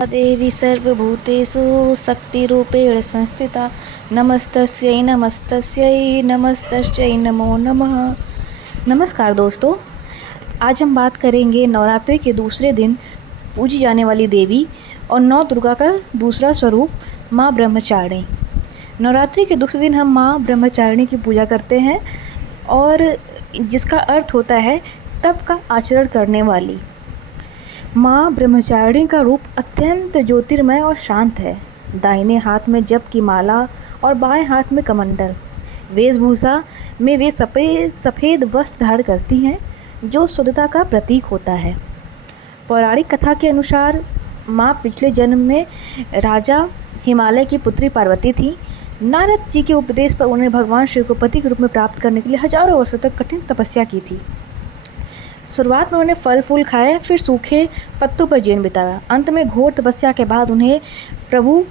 देवी सर्वभूतेषु शक्तिरूपेण संस्थिता नमस्तस्यै नमस्तस्यै नमस्तस्यै नमो नमः। नमस्कार दोस्तों, आज हम बात करेंगे नवरात्रि के दूसरे दिन पूजी जाने वाली देवी और नौ दुर्गा का दूसरा स्वरूप माँ ब्रह्मचारिणी। नवरात्रि के दूसरे दिन हम माँ ब्रह्मचारिणी की पूजा करते हैं और जिसका अर्थ होता है तप का आचरण करने वाली। माँ ब्रह्मचारिणी का रूप अत्यंत ज्योतिर्मय और शांत है। दाहिने हाथ में जप की माला और बाएं हाथ में कमंडल। वेशभूषा में वे सफ़ेद वस्त्र धारण करती हैं जो शुद्धता का प्रतीक होता है। पौराणिक कथा के अनुसार माँ पिछले जन्म में राजा हिमालय की पुत्री पार्वती थी। नारद जी के उपदेश पर उन्हें भगवान शिव को पति के रूप में प्राप्त करने के लिए हजारों वर्षों तक कठिन तपस्या की थी। शुरुआत में उन्हें फल फूल खाए, फिर सूखे पत्तों पर जीवन बिताया। अंत में घोर तपस्या के बाद उन्हें प्रभु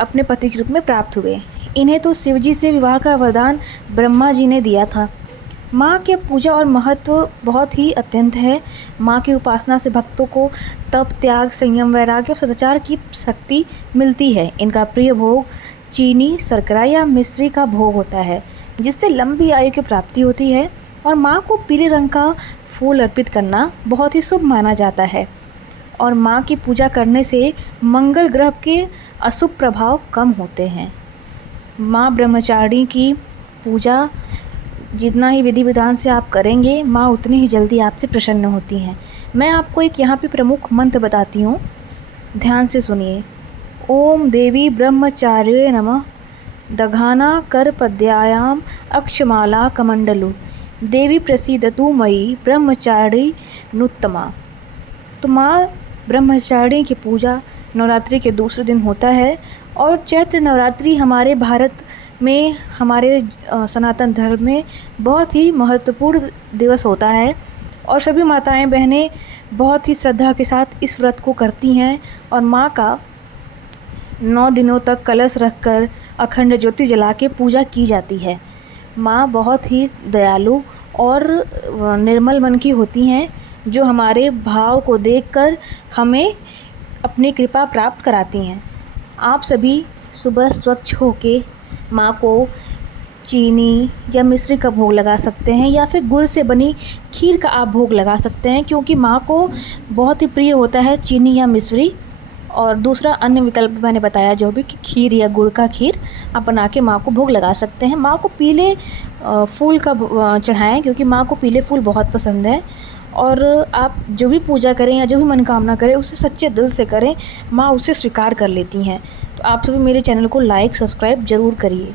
अपने पति के रूप में प्राप्त हुए। इन्हें तो शिवजी से विवाह का वरदान ब्रह्मा जी ने दिया था। माँ के पूजा और महत्व बहुत ही अत्यंत है। माँ की उपासना से भक्तों को तप, त्याग, संयम, वैराग्य और सदाचार की शक्ति मिलती है। इनका प्रिय भोग चीनी, शर्करा या मिश्री का भोग होता है, जिससे लंबी आयु की प्राप्ति होती है। और माँ को पीले रंग का फूल अर्पित करना बहुत ही शुभ माना जाता है। और माँ की पूजा करने से मंगल ग्रह के अशुभ प्रभाव कम होते हैं। माँ ब्रह्मचारिणी की पूजा जितना ही विधि विधान से आप करेंगे, माँ उतनी ही जल्दी आपसे प्रसन्न होती हैं। मैं आपको एक यहाँ पे प्रमुख मंत्र बताती हूँ, ध्यान से सुनिए। ओम देवी ब्रह्मचारिणे नमः। दघाना कर पद्यायाम अक्षमाला कमंडलु। देवी प्रसीदतु मयि ब्रह्मचारिणी नुत्तमा। तो माँ ब्रह्मचारिणी की पूजा नवरात्रि के दूसरे दिन होता है। और चैत्र नवरात्रि हमारे भारत में, हमारे सनातन धर्म में बहुत ही महत्वपूर्ण दिवस होता है। और सभी माताएं बहनें बहुत ही श्रद्धा के साथ इस व्रत को करती हैं और माँ का 9 दिनों तक कलश रखकर अखंड ज्योति जला के पूजा की जाती है। माँ बहुत ही दयालु और निर्मल मन की होती हैं, जो हमारे भाव को देखकर हमें अपनी कृपा प्राप्त कराती हैं। आप सभी सुबह स्वच्छ होके माँ को चीनी या मिश्री का भोग लगा सकते हैं, या फिर गुड़ से बनी खीर का आप भोग लगा सकते हैं, क्योंकि माँ को बहुत ही प्रिय होता है चीनी या मिश्री। और दूसरा अन्य विकल्प मैंने बताया जो भी, कि खीर या गुड़ का खीर आप बना के माँ को भोग लगा सकते हैं। माँ को पीले फूल का चढ़ाएं, क्योंकि माँ को पीले फूल बहुत पसंद है। और आप जो भी पूजा करें या जो भी मनोकामना करें, उसे सच्चे दिल से करें, माँ उसे स्वीकार कर लेती हैं। तो आप सभी मेरे चैनल को लाइक, सब्सक्राइब ज़रूर करिए।